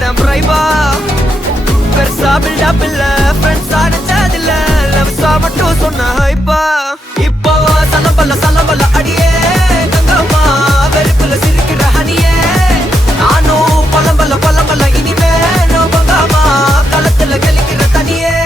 தந்தேன் பிரைபா. பெருசா பில்டப் இல்ல, ஃப்ரெண்ட்ஸா நினைச்சதில்ல, லவ்ஸா மட்டும் சொன்ன ஹைப்பா. இப்போ சலம்பல்ல அடியே கங்கம்மா, வெறுப்புல சிரிக்கிற ஹனியே. நானும் பழம்பல்ல இனிமே நோ பங்காமா, களத்துல கலிக்கிற தனியே.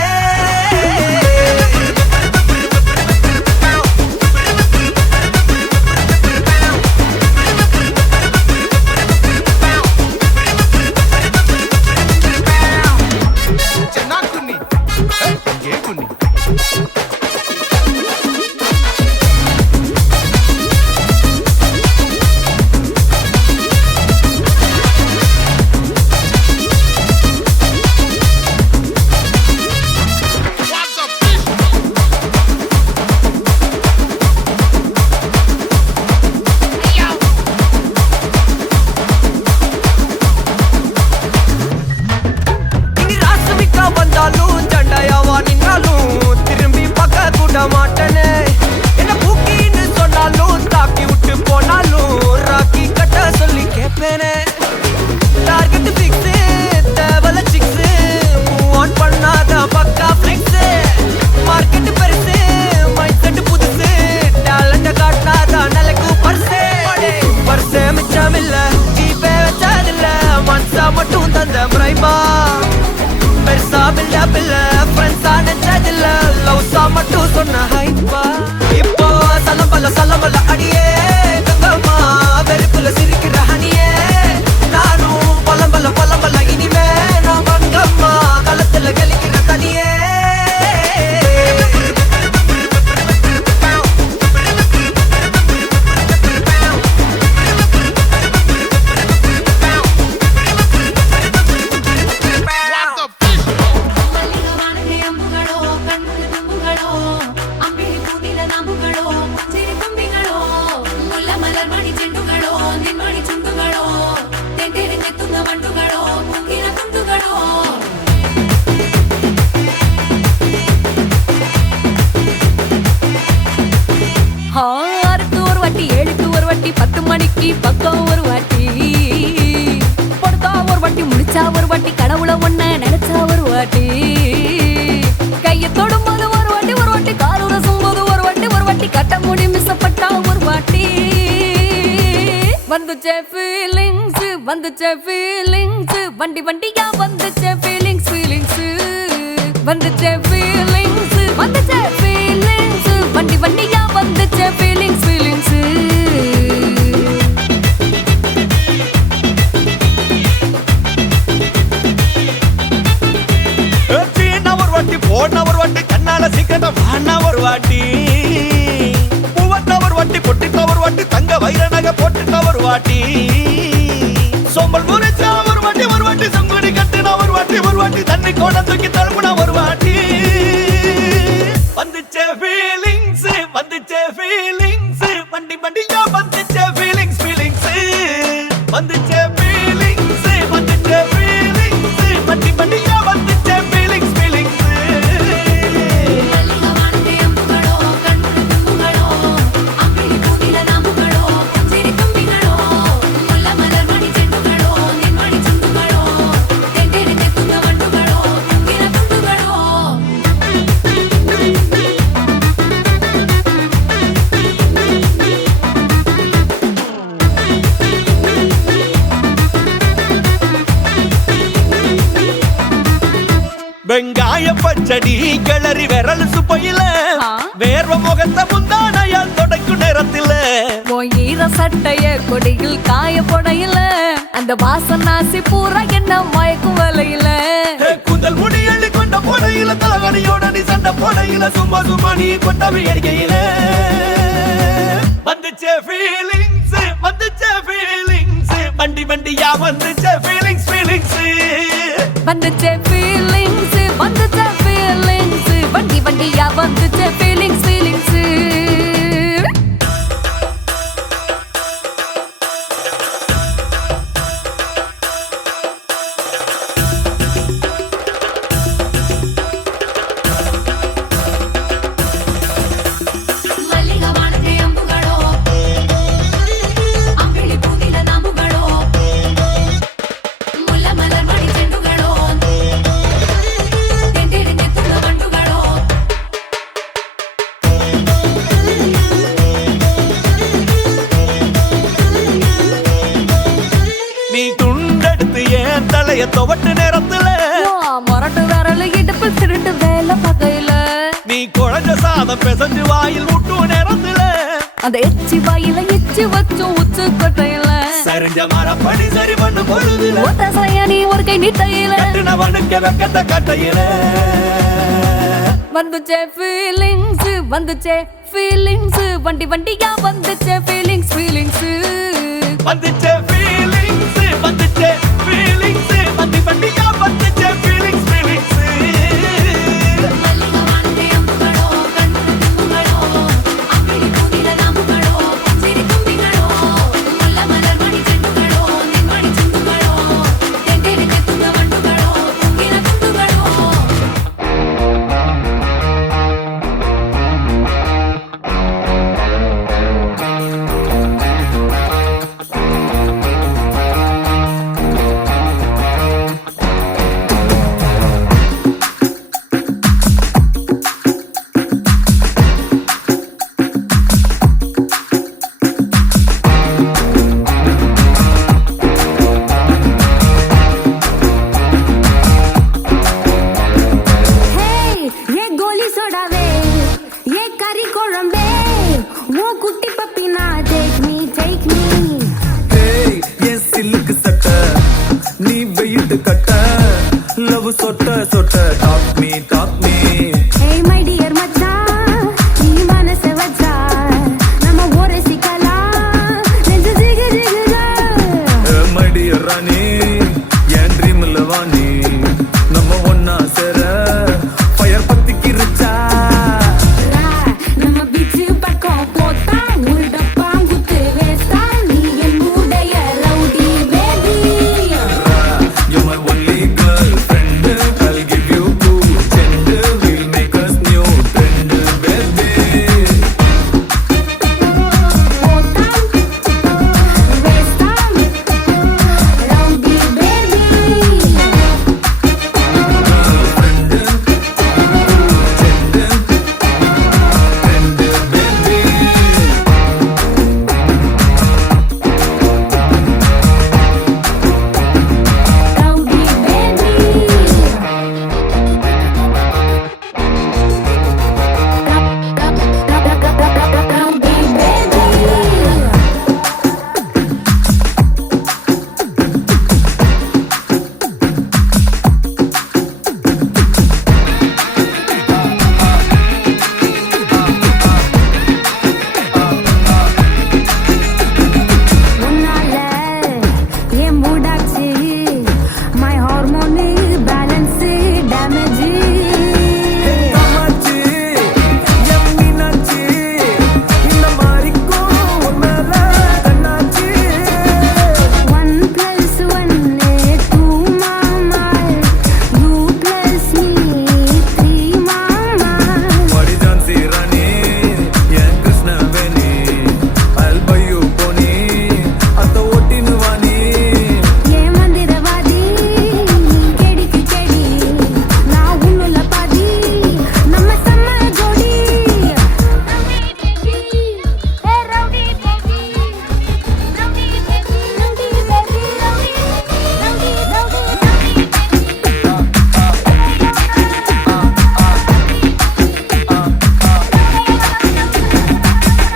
மட்டும் தந்த பிரைபா. பெருசா பில்டப் இல்ல, ஃப்ரெண்ட்ஸா நினைச்சதில்ல, லவ்ஸா மட்டும் சொன்ன ஹைப்பா. இப்போ சலம்பல்ல அடியே கங்கம்மா, வெறுப்புல சிரிக்கிற ஹனியே. நானும் பழம்பல்ல இனிமே நான் பங்கம்மா, களத்துல கலிக்கிற தனியே. ஆறுக்கு ஒரு வாட்டி, ஏழுக்கு ஒரு வாட்டி, 10 மணிக்கு பக்கம் ஒரு வாட்டி, பொடுத்தா ஒரு வாட்டி, முடிச்சா ஒரு வாட்டி, கடவுளை ஒன்ன நினைச்சா ஒரு வாட்டி, கையை தொடும்போது ஒரு வாட்டி, கால் உரசும் போது ஒரு வாட்டி, கட்ட முடி மிசப்பட்டா ஒரு வாட்டி. வந்துச்சே ஃபீலிங்ஸ், வண்டியா வந்துச்சே ஃபீலிங்ஸ். வந்துச்சே ஃபீலிங்ஸ், வண்டியா வந்துச்சே ஃபீலிங்ஸ். ஒரு வாட்டி போன ஒரு வாட்டி, கண்ணால சீக்கிரட்ட வாண்ணா ஒரு வாட்டி, பூவட்ட ஒரு வாட்டி, பொட்டிட்ட ஒரு வாட்டி, தங்க வைர நகை போட்டுட்ட ஒரு வாட்டி, சோம்பல் முறைச்சா ஒரு வாட்டி, சங்குடி கட்டின ஒரு வாட்டி, தண்ணி கோட தூக்கி தழுப்புன ஒரு வாட்டி. வந்துச்சே ஃபீலிங்ஸ், வண்டியா வந்துச்சே ஃபீலிங்ஸ். வந்துச்சே ஃபீலிங்ஸ், வண்டியா வந்துச்சே ஃபீலிங்ஸ். வெங்காய பச்சடி கிளறி விரல் சுப்பையில, வேர்வ முகத்தை முந்தானையால் தொடக்கும் நேரத்தில, ஈர சட்டைய கொடியில் காய பொடையில, அந்த வாசனாசி பூரா என்ன மயக்கும் வலையில, கூந்தல் முடி அள்ளி கொண்ட பொடையில, தலகடியோட நீ சண்டை பொடையில, சும்மா நீ கொண்டவை அடிக்கையில. வந்துச்சே ஃபீலிங்ஸ், வண்டியா வந்துச்சே ஃபீலிங்ஸ். வந்துச்சே ஃபீலிங்ஸ், வண்டியா வந்துச்சே ஃபீலிங்ஸ். மலர் மணி துவட்டு நேரத்துல மொரட்டு விரல் இடுப்பில் திருட்டு வேலை பகையில நீ குழஞ்ச சாதம் பிசைஞ்சு வாயில் விட்டு நேரத்துல அந்த எச்சி வாயில எச்சி வச்சும் உச்சு கொட்டையில சரிஞ்ச மரப்படி சரி பண்ணு பொழுதுல ஒத்த சையனி ஒரு கை நீட்டையில கட்டுனவனுக்கு வெக்கத்த கட்டையில வந்துச்சே ஃபீலிங்ஸ் வந்துச்சே ஃபீலிங்ஸ் வண்டி வண்டியா வந்துச்சே ஃபீலிங்ஸ் ஃபீலிங்ஸ் வந்துச்சே ஃபீலிங்ஸ் வந்துச்சே ஃபீலிங்ஸ் வண்டி வண்டியா வந்துச்சே ஃபீலிங்ஸ் ஃபீலிங்ஸ் சொட்ட சொட்ட talk me talk me Hey my dear மச்சான் நீ மனச வச்சா நம்ம ஒரு சிக்கலா நெஞ்சு ஜிகு ஜிகுதா மடி ராணி என் ட்ரீம்ல வாணி நம்ம ஒன்னா சேர ஃபயர் பத்திக்கிருச்சா நம்ம பீச் பக்கம் போத்தா ஒரு டப்பா குத்து வேஸ்டா நீ என் மூடைய rowdy baby You're my only girlfriend. I'll give you 2 gender. We'll make us new trend, baby. போத்தா வேஸ்டா rowdy baby rowdy baby rowdy baby உன்னால என் மூடாச்சு my hormone balance damage Kamatchi, என் மீனாட்சி, இந்த மாறிக்கும் உன் மேல கண்ணாச்சி. 1 + 1 2 மாமா you + me 3 மாமா வாடி ஜான்சி ராணி, என் Krishnaveni. I'll buy you pony, அத்த ஓட்டின்னு வாணி. ஏ மந்திரவாதி கெடிக்கு செடி நான் உன்னுள்ள பாதி நம்ம சம்ம ஜோடி ஏ rowdy baby rowdy baby rowdy baby rowdy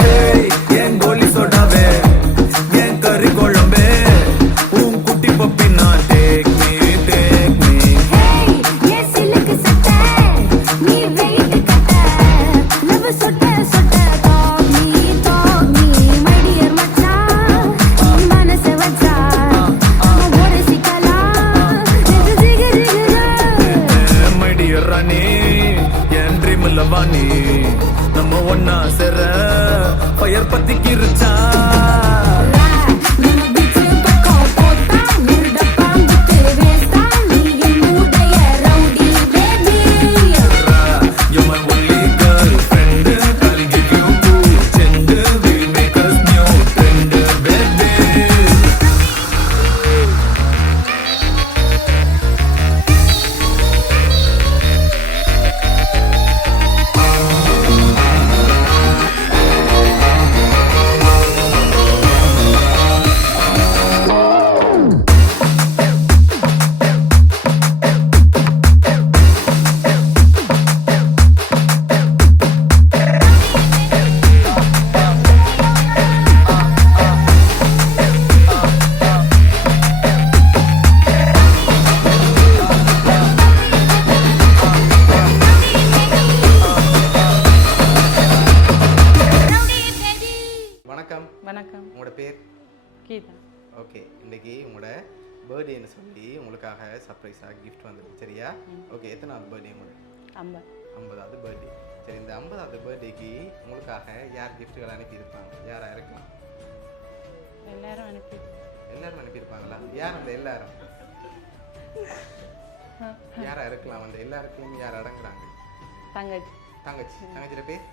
ஏய், என் கோலி சோடாவே, என் கறி குழம்பே, உன் குட்டி பப்பி நான் take me, take me. ஹேய் ஏ சிலுக்கு சட்டை நீ வெயிட் கட்ட லவ் சொட்ட சொட்ட டாக் மீ மை டியர் மச்சான் நீ மனச வச்சா நம்ம ஒரு சிக்கலா நெஞ்சு ஜிகு ஜிகுதா My dear ராணி, என் ட்ரீம்ல வாணி, நம்ம ஒன்னா சேர ஃபயர் பத்திக்கிருச்சா. நம்ம பீச் பக்கம் போத்தா ஒரு டப்பா குத்து வேஸ்டா நீ என் மூடைய rowdy baby You're my only girlfriend. I'll give you 2 gender. We'll make us new trend, baby. வணக்கம். வணக்கம். உங்களோட பேர்? கீதா. ஓகே, இன்றைக்கி உங்களோட பர்த்டேன்னு சொல்லி உங்களுக்காக சர்ப்ரைஸாக கிஃப்ட் வந்துருக்கு சரியா? ஓகே, எத்தனாவது பர்த்டே உங்களுக்கு? 50வது பர்த்டே. சரி, இந்த 50வது பர்த்டேக்கு உங்களுக்காக யார் கிஃப்ட்டுகள் அனுப்பியிருப்பாங்க? யாராக இருக்கலாம்? எல்லாரும் அனுப்பி. எல்லாரும் அனுப்பியிருப்பாங்களா? யார் அந்த எல்லாரும்? யாராக இருக்கலாம்? அந்த எல்லாருக்கும் யார் அடங்குறாங்க? தங்கச்சி. தங்கச்சியோட பேர்?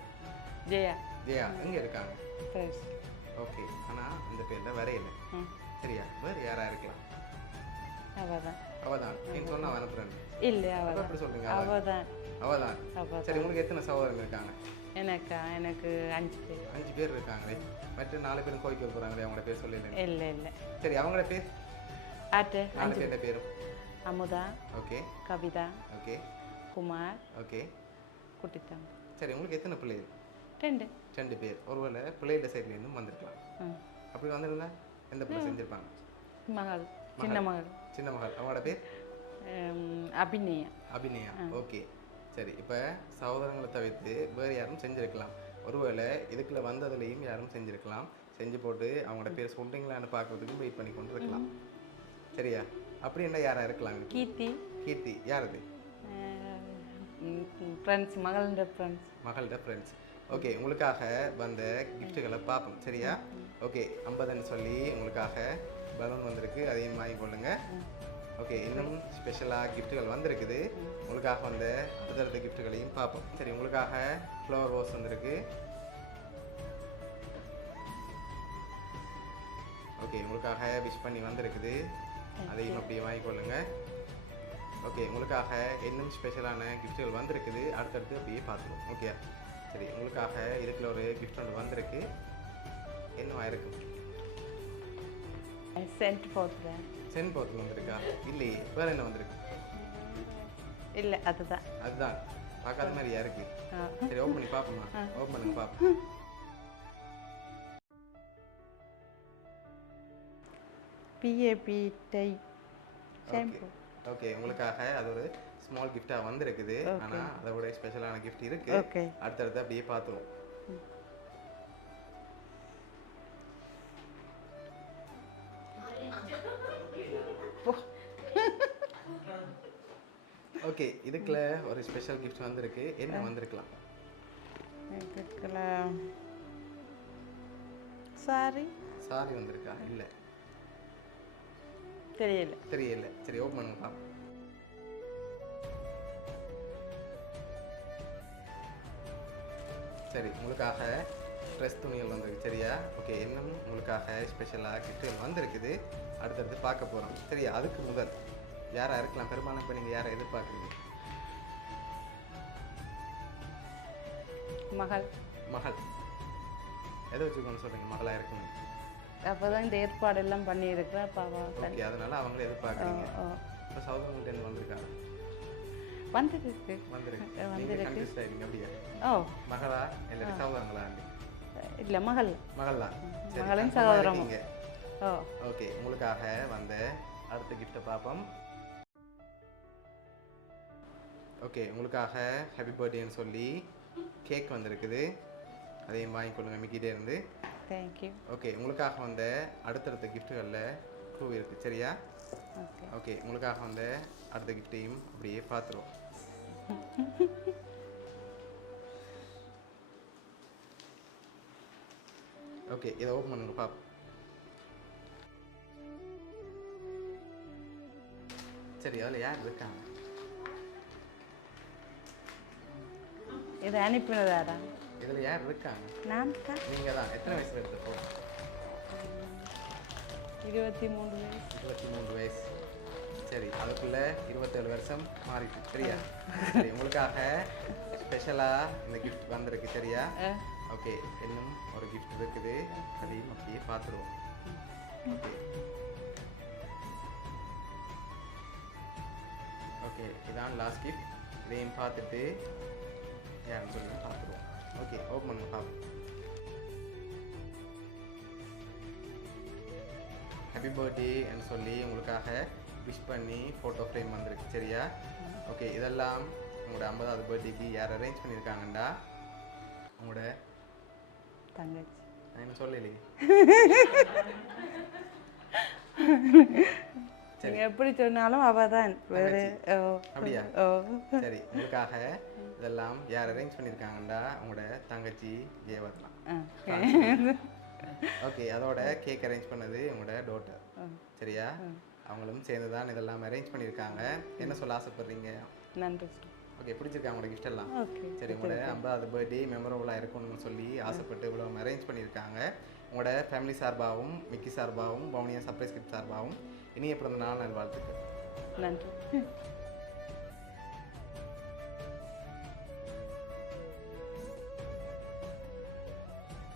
ஜெயா. ஜெயா எங்கே இருக்காங்க? ஃப்ரெண்ட்ஸ். ஓகே, ஆனால் இந்த பேரில் வரையில சரியா? வேறு யாராக இருக்கலாம்? அவதான். நீங்க சொன்னா அனுப்புறேன். இல்லை, அவதான். எப்படி சொல்றீங்க? அவதான். சரி, உங்களுக்கு எத்தனை சகோதரங்க இருக்காங்க? எனக்கு 5 பேர். 5 பேர் இருக்காங்களே. மற்ற 4 பேரும் கோயிக்க போறாங்களே, அவங்களோட பேர் சொல்லல. இல்லை. சரி, அவங்களோட பேர்? 4 பேர் பேர். Amudha. Okay. Kavitha. Okay. Kumar. Okay. குட்டித்தம்பி. சரி, உங்களுக்கு எத்தனை பிள்ளைகள்? 2 பேர். ஒருவேளை பிள்ளைகள சைட்ல இருந்தும் வந்திருக்கலாம். அப்படி வந்திருந்தா எந்த பிள்ளை செஞ்சிருப்பாங்க? மகள். சின்ன மகள். அவங்களோட பேர்? அபிநயா. ஓகே. சரி, இப்போ சகோதரங்களை தவிர்த்து வேறு யாரும் செஞ்சுருக்கலாம். ஒருவேளை இதுக்குள்ள வந்ததுலேயும் யாரும் செஞ்சுருக்கலாம். செஞ்சு போட்டு அவங்களோட பேர் சொல்கிறீங்களான்னு பார்க்குறதுக்கு வெயிட் பண்ணி கொண்டு இருக்கலாம். சரியா? அப்படி என்ன யாராக இருக்கலாம்? கீர்த்தி. யார் அது? ஃப்ரெண்ட்ஸ். மகளோட ஃப்ரெண்ட்ஸ். ஓகே, உங்களுக்காக வந்த கிஃப்ட்டுகளை பார்ப்போம் சரியா? ஓகே, 50ன்னு சொல்லி உங்களுக்காக பலூன் வந்திருக்கு, அதையும் வாங்கி கொள்ளுங்க. ஓகே, இன்னும் ஸ்பெஷலாக கிஃப்ட்டுகள் வந்திருக்குது. உங்களுக்காக வந்த அடுத்தடுத்த கிஃப்ட்டுகளையும் பார்ப்போம். சரி, உங்களுக்காக ஃப்ளவர் ரோஸ் வந்திருக்கு. ஓகே, உங்களுக்காக விஷ் பண்ணி வந்திருக்குது, அதையும் அப்படியே வாங்கிக்கொள்ளுங்க. ஓகே, உங்களுக்காக இன்னும் ஸ்பெஷலான கிஃப்ட்டுகள் வந்திருக்குது, அடுத்தடுத்து அப்படியே பார்த்துருவோம். ஓகே, சரி, உங்களுக்காக இதுக்குள்ள ஒரு கிஃப்ட் ஒன்று வந்திருக்கு. என்னவா இருக்கும்? சென்ட் போத்தல் வந்திருக்கா? இல்லையே, வேற என்ன வந்திருக்கு? இல்லை, அதுதான் பார்க்காத மாதிரியா இருக்கு. சரி, ஓப்பன் பண்ணி பார்ப்போமா? ஓப்பன் பண்ணுங்க பார்ப்போம். PAP type shampoo. ஓகே, உங்களுக்காக அது ஒரு ஸ்மால் கிஃப்டாக வந்திருக்குது. ஆனால் அதை விட ஸ்பெஷலான கிஃப்ட் இருக்கு. அடுத்தடுத்து அப்படியே பார்த்துருவோம். ஓகே, இதுக்குள்ள ஒரு ஸ்பெஷல் கிஃப்ட் வந்திருக்கு. என்ன வந்திருக்கலாம்? இதுக்குள்ள சாரி வந்திருக்கா? இல்லை, தெரியல. சரி, ஓப்பன் பண்ணுங்க பாப்போம். சரி, உங்களுக்காக ட்ரெஸ் துணிகள் வந்திருக்கு சரியா? ஓகே, இன்னும் உங்களுக்காக ஸ்பெஷலாக கிஃப்ட்டுகள் வந்திருக்குது, அடுத்தடுத்து பார்க்க போகிறோம் சரியா? அதுக்கு முதல் யாராக இருக்கலாம்? பெரும்பாலும் இப்போ நீங்கள் யாரை எதிர்பார்க்குறீங்க? மகள். எதை வச்சுக்கோன்னு சொல்கிறீங்க மகளாக இருக்கணும்? அப்போதான் இந்த ஏற்பாடு எல்லாம் பண்ணியிருக்கிறா பாவா. ஓகே, அதனால அவங்கள எதிர்பார்க்குறீங்க. இப்போ சகோதரங்கள்ட்ட வந்திருக்காங்க? வந்திருக்கு. அப்படியா? மகளா இல்லை சகோதரங்களா? இல்லை, மகள் தான். மகளின் சகோதரம். ஓகே, உங்களுக்காக வந்த அடுத்த கிஃப்ட்டை பார்ப்போம். ஓகே, உங்களுக்காக ஹாப்பி பர்த்டேன்னு சொல்லி கேக் வந்திருக்குது, அதையும் வாங்கிக்கொள்ளுங்க மிக்கிட்டே இருந்து. தேங்க்யூ. ஓகே, உங்களுக்காக வந்த அடுத்தடுத்த கிஃப்ட்டுகளில் க்ளூ இருக்குது சரியா? ஓகே, உங்களுக்காக வந்த அடுத்த கிஃப்ட்டையும் அப்படியே பார்த்துருவோம். ஓகே, இதை ஓப்பன் பண்ணுங்க பாப்போம். சரி, அதில் யார் இருக்காங்க? இதை அனுப்பினதாடா? இதில் யார் இருக்காங்க? நான். நீங்கள் தான். எத்தனை வயசில் எடுத்த ஃபோட்டோ? 23 வயசு. சரி, அதுக்குள்ளே 27 வருஷம் மாறிட்டு சரியா? சரி, உங்களுக்காக ஸ்பெஷலாக இந்த கிஃப்ட் வந்திருக்கு சரியா? ஓகே, இன்னும் ஒரு கிஃப்ட் இருக்குது, அதையும் அப்படியே பார்த்துருவோம். ஓகே, இதான் லாஸ்ட் கிஃப்ட். இதையும் பார்த்துட்டு யாருன்னு சொல்லி பார்த்துருவோம். ஓகே, ஓப்பன் பண்ணுங்க பார்ப்போம். ஹாப்பி பர்த்டேன்னு சொல்லி உங்களுக்காக விஷ் பண்ணி ஃபோட்டோ ஃப்ரேம் வந்திருக்கு சரியா? ஓகே, இதெல்லாம் உங்களோட 50வது பர்த்டேக்கு யார் அரேஞ்ச் பண்ணியிருக்காங்கண்டா? உங்களோட நான் என்ன சொல்லலையே. நீங்கள் எப்படி சொன்னாலும் அவள் தான் வேறு அப்படியா? ஓ சரி, உங்களுக்காக இதெல்லாம் யார் அரேஞ்ச் பண்ணியிருக்காங்கண்டா உங்களோட தங்கச்சி ஜெயவர்மா. ஓகே, அதோட கேக் அரேஞ்ச் பண்ணது உங்களோட டாட்டர். சரியா? அவங்களும் சேர்ந்து தான் இதெல்லாம் அரேஞ்ச் பண்ணியிருக்காங்க. என்ன சொல்ல ஆசைப்படுறீங்க? நன்றி. ஓகே, பிடிச்சிருக்கா உங்களோட கிஃப்ட் எல்லாம்? ஓகே. சரி, உங்களோட 50வது பர்த்டே மெமரபுளாக இருக்கணும்னு சொல்லி ஆசைப்பட்டு இவ்வளோ அரேஞ்ச் பண்ணியிருக்காங்க. உங்களோட ஃபேமிலி சார்பாகவும் மிக்கி சார்பாகவும் பவுனியா சர்ப்ரைஸ் கிஃப்ட் சார்பாகவும் இனிய பிறந்த நாள் நல்வாழ்த்துக்கள். நன்றி.